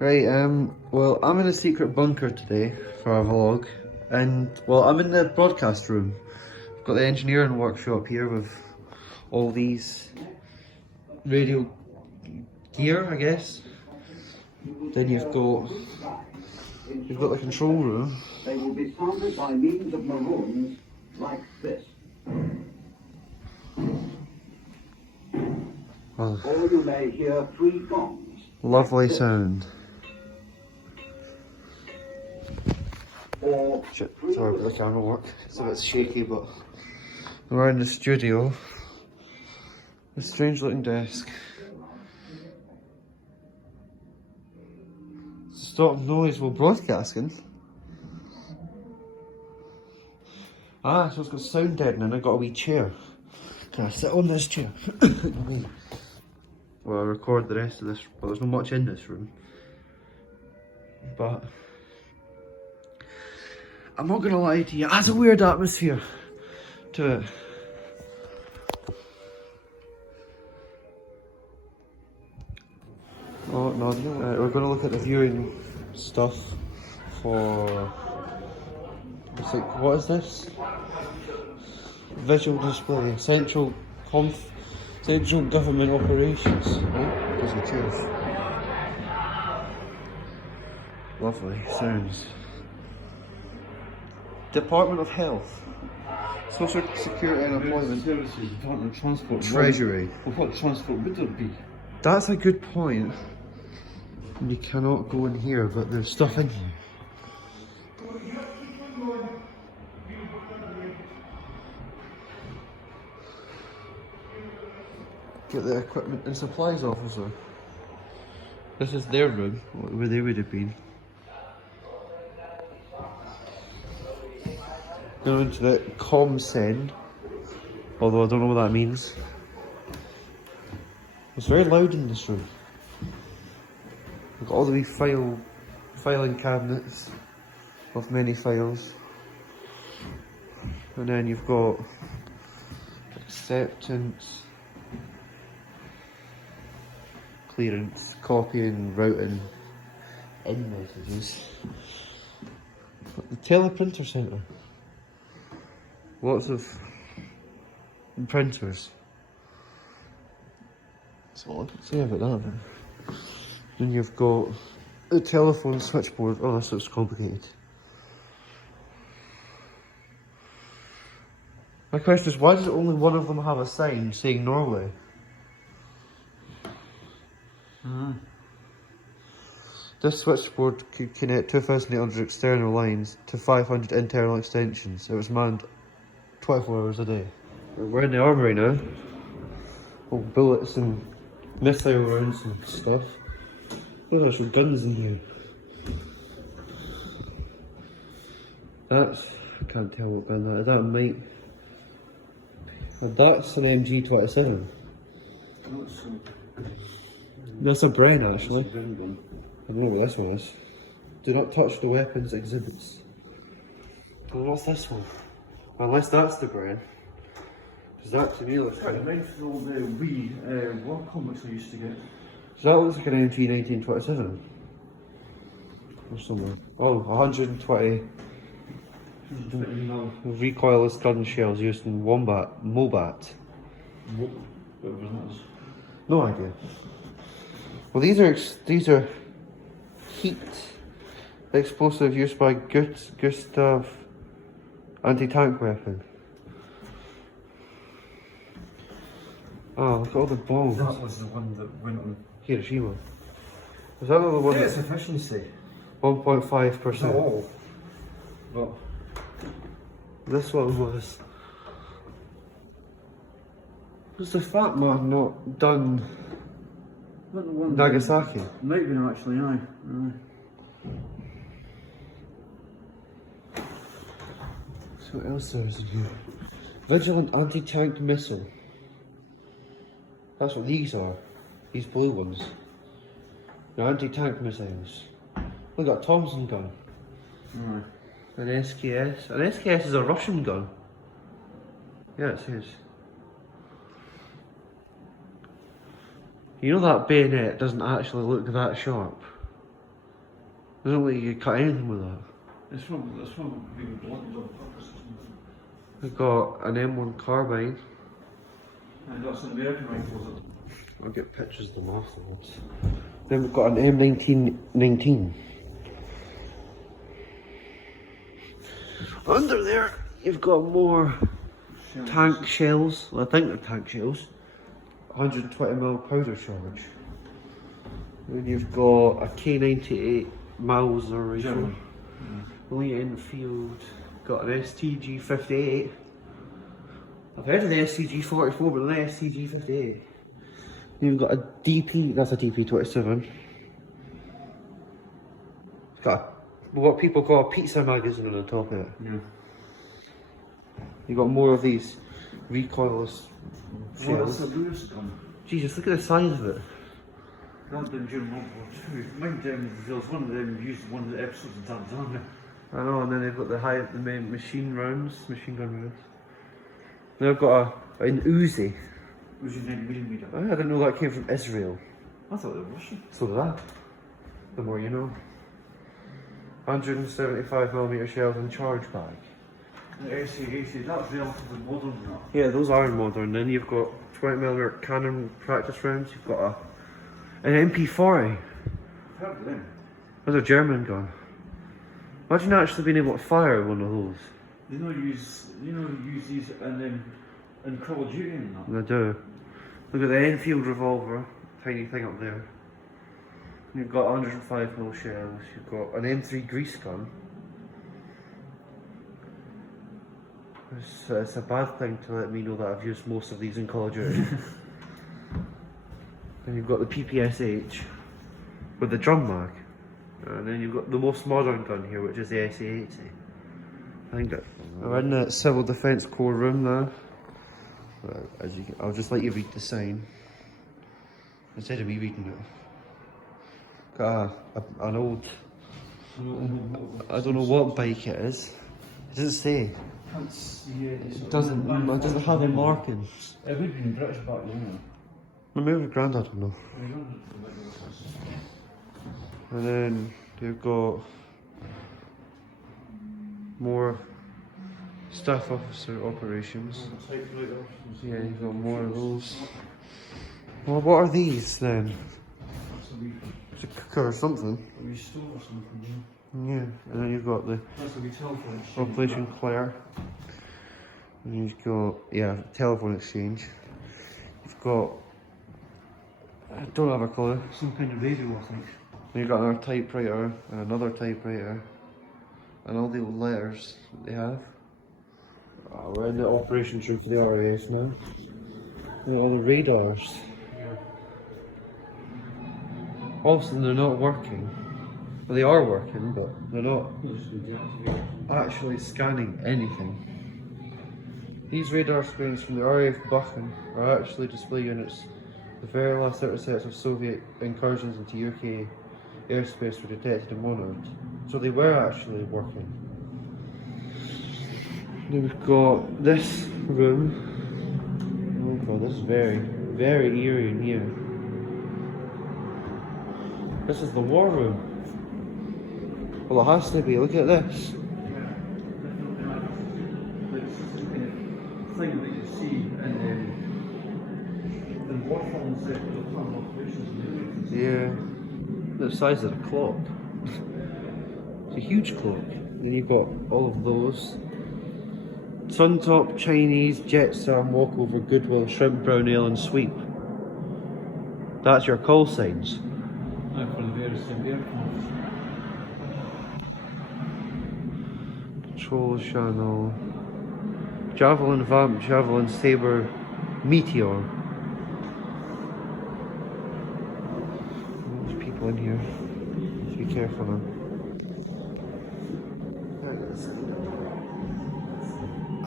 Right, well, I'm in a secret bunker today for our vlog, and, well, I'm in the broadcast room. I've got the engineering workshop here with all these radio gear, I guess. Then you've got the control room. They will be sounded by means of maroons like this. Oh, Or you may hear 3 gongs. lovely sound. Or Shit, sorry about the camera work. It's a bit shaky, but we're in the studio. A strange looking desk. Stop noise while broadcasting. Ah, so it's got sound deadening. I got a wee chair. Can I sit on this chair? Well, I'll record the rest of this. Well, there's not much in this room. But I'm not gonna lie to you, it has a weird atmosphere to it. Oh no, we're gonna look at the viewing stuff for, it's like, what is this? Visual display, central government operations. Oh, there's the chairs. Lovely sounds. Department of Health, Social Security and Employment Services, Department of Transport. Treasury. Well, what transport would there be? That's a good point. You cannot go in here, but there's stuff in here. Get the equipment and supplies officer. This is their room, where they would have been. Going into the ComSend, although I don't know what that means. It's very loud in this room. We've got all the wee filing cabinets of many files. And then you've got acceptance, clearance, copying, routing, in messages. The teleprinter centre. Lots of printers. That's all I can say about that. Then you've got the telephone switchboard. Oh, this looks complicated. My question is, why does only one of them have a sign saying Norway? This switchboard could connect 2,800 external lines to 500 internal extensions. It was manned 24 hours a day. We're in the armoury now. All bullets and missile rounds and stuff. There's actual guns in here. That's, I can't tell what gun that is. That might. And that's an MG27. That's a Bren actually. I don't know what this one is. Do not touch the weapons exhibits. Well, what's this one? Unless that's the Bren. Because that to me looks Quite like. nice for all the wee war comics I used to get. So that looks like an MG 1927. Or somewhere. Oh, 120 recoilless gun shells used in Mobat. No idea. Well, these are heat explosive used by Gustav anti-tank weapon. Oh, look at all the bombs. That was the one that went on. Hiroshima. Was that not the one? Yeah, it's efficiency. 1.5%. Not all. But This one was. Was the Fat Man not done not the one. Nagasaki? Might be actually, aye. So what else there is in here? Vigilant anti-tank missile. That's what these are. These blue ones. They're anti-tank missiles. Look at a Thompson gun. Aye. An SKS. An SKS is a Russian gun. Yeah, it says. You know that bayonet doesn't actually look that sharp. Doesn't look like you could cut anything with that. This one would be blunt on purpose. We've got an M1 carbine. And that's an American rifle. I'll get pictures of them afterwards. Then we've got an M1919. Under there, you've got more tank shells. Well, I think they're tank shells. 120mm powder charge. Then you've got a K98 Mauser rifle. Lee Enfield. Got an STG-58. I've heard of the STG-44, but not the STG-58. You've got a DP, that's a DP-27. It's got what people call a pizza magazine on the top of it. Yeah. You've got more of these recoilless What's shells. the Lewis gun? Jesus, look at the size of it. That done during World War II. Mind there was one of them used one of the episodes in Tanzania. I know, and then they've got the main machine gun rounds. Then I've got an Uzi. Was your 9mm? I didn't know that came from Israel. I thought they were Russian. So did I. The more you know. 175mm shells and charge bag. The SA-80, that's relatively modern now. Yeah, those are modern. Then you've got 20mm cannon practice rounds. You've got an MP40. I've heard of them. That's a German gun. Imagine actually being able to fire one of those. They use these in Call of Duty and that. And I do. Look at the Enfield revolver, tiny thing up there. You've got 105mm shells. You've got an M3 grease gun. It's a bad thing to let me know that I've used most of these in Call of Duty. Then you've got the PPSH with the drum mag. And then you've got the most modern gun here, which is the SA-80. I think that we're in the Civil Defence Corps room now. As you can, I'll just let you read the sign instead of me reading it. Got an old, I don't know what bike it is. It doesn't say. It doesn't have the markings. It would be in British back then. Maybe with Grandad, I don't know. And then you've got more staff officer operations. Yeah, you've got more of those. Well, what are these then? It's a cooker or something. We stole or something. Yeah, and then you've got the That's a wee telephone. Operation Claire. And you've got, yeah, telephone exchange. You've got, I don't have a clue. Some kind of radio, I think. You've got another typewriter and another typewriter and all the old letters that they have. We're in the operations room for the RAF now. And all the radars. Obviously they're not working. Well, they are working, but they're not actually scanning anything. These radar screens from the RAF Buchan are actually display units. The very last intercepts of Soviet incursions into UK airspace were detected and monitored. So they were actually working. Then we've got this room. Oh god, this is very, very eerie in here. This is the war room. Well, it has to be. Look at this. Thing that you see in war films that the plan operations. Yeah. The size of the clock. It's a huge clock. Then you've got all of those. Suntop, Chinese, Jetsam, Walkover, Goodwill, Shrimp, Brown Ale and Sweep. That's your call signs. For the various aircraft. Control channel. Javelin, Vamp, Javelin, Sabre, Meteor. There's people in here. Just be careful now.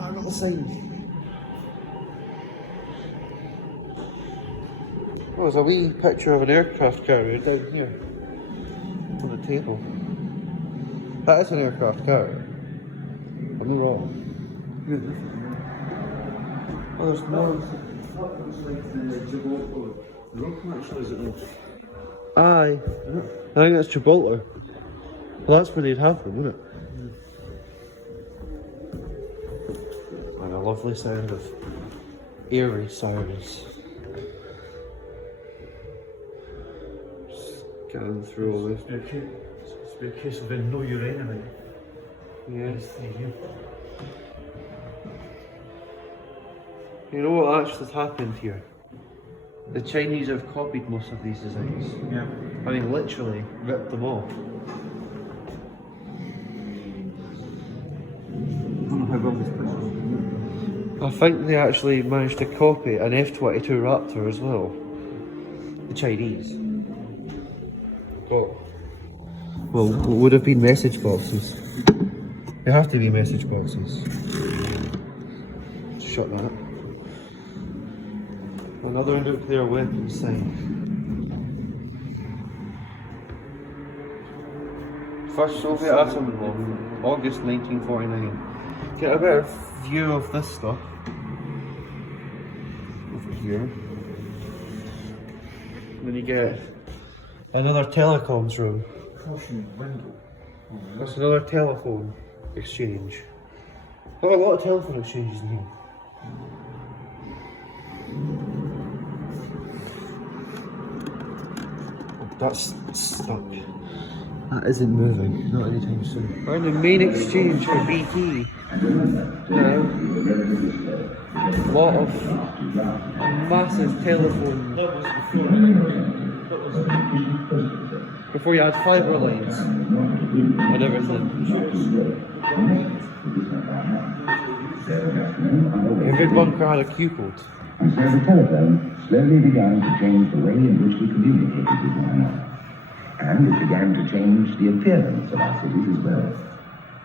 I got the sign. Oh, there's a wee picture of an aircraft carrier down here on the table. That is an aircraft carrier. I'm wrong. Oh, there's more. That looks like the Gibraltar. The rock actually, is it not? Aye. I think that's Gibraltar. Well, that's where they'd have them, wouldn't it? And a lovely sound of eerie sirens. Just getting through all this. It's been a case of know your enemy. Yeah. You. You know what actually has happened here? The Chinese have copied most of these designs. Yeah. I mean, literally ripped them off. I don't know how well this place is. I think they actually managed to copy an F-22 Raptor as well. The Chinese. But, well, it would have been message boxes. They have to be message boxes. Shut that. Another nuclear weapon sign. First Soviet atom bomb, August 1949. Get a better view of this stuff. Over here. Then you get another telecoms room. Caution window. That's another telephone exchange. There are a lot of telephone exchanges in here. That's stuck. That isn't moving, not anytime soon. We're in the main exchange for BT. Now, a lot of massive telephone. That was Before you had fibre lines and everything. Every bunker had a Q code. And so the telephone slowly began to change the way in which we communicated with one another. And it began to change the appearance of our cities as well.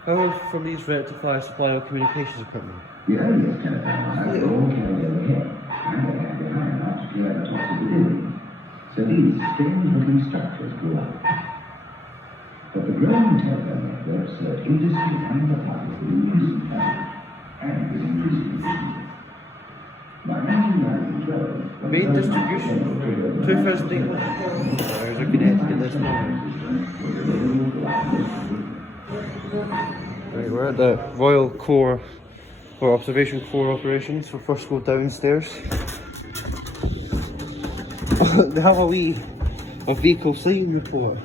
How from these rectifier supply of communications equipment? The earliest telephone lines were all carried overhead, and they had been high enough to clear the tops of the building. So these strange looking structures grew up. But the growing telephone networks led industry and the public with increasing traffic, and with increasing efficiency. By 1912, Main distribution, 2008. Wires are connected in this morning. Right, we're at the Royal Corps, or Observation Corps operations. We'll first go downstairs. They have a vehicle sighting report.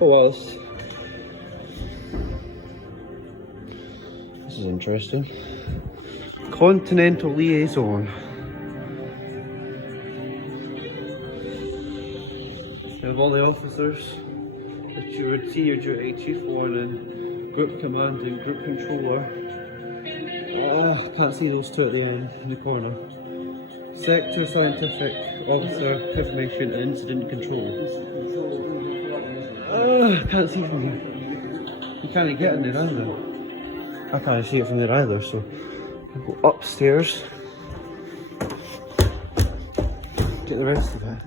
Oh well, this is interesting. Continental liaison. You have all the officers that you would see your duty: Chief Warden, Group Commandant, Group Controller. Can't see those two at the end in the corner. Sector Scientific Officer, Information and Incident Control. Can't see from here. You can't get in there either. I can't see it from there either, so I'll go upstairs. Get the rest of it.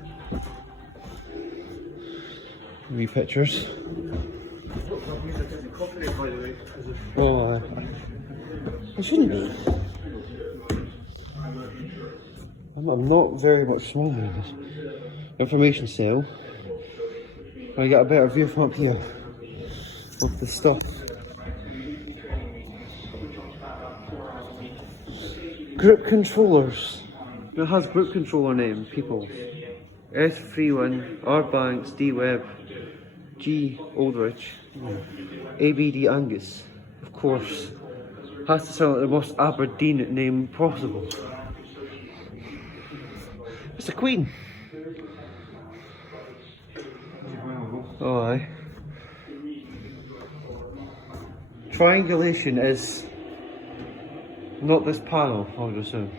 Wee pictures. Oh, I shouldn't be. I'm not very much smaller than this. Information cell. I get a better view from up here of the stuff. Group controllers. It has group controller name, people. S. Freeman, R. Banks, D. Webb, G. Aldrich, ABD Angus. Of course. Has to sound like the most Aberdeen name possible. It's the Queen. Oh, aye. Triangulation is not this panel, I would assume.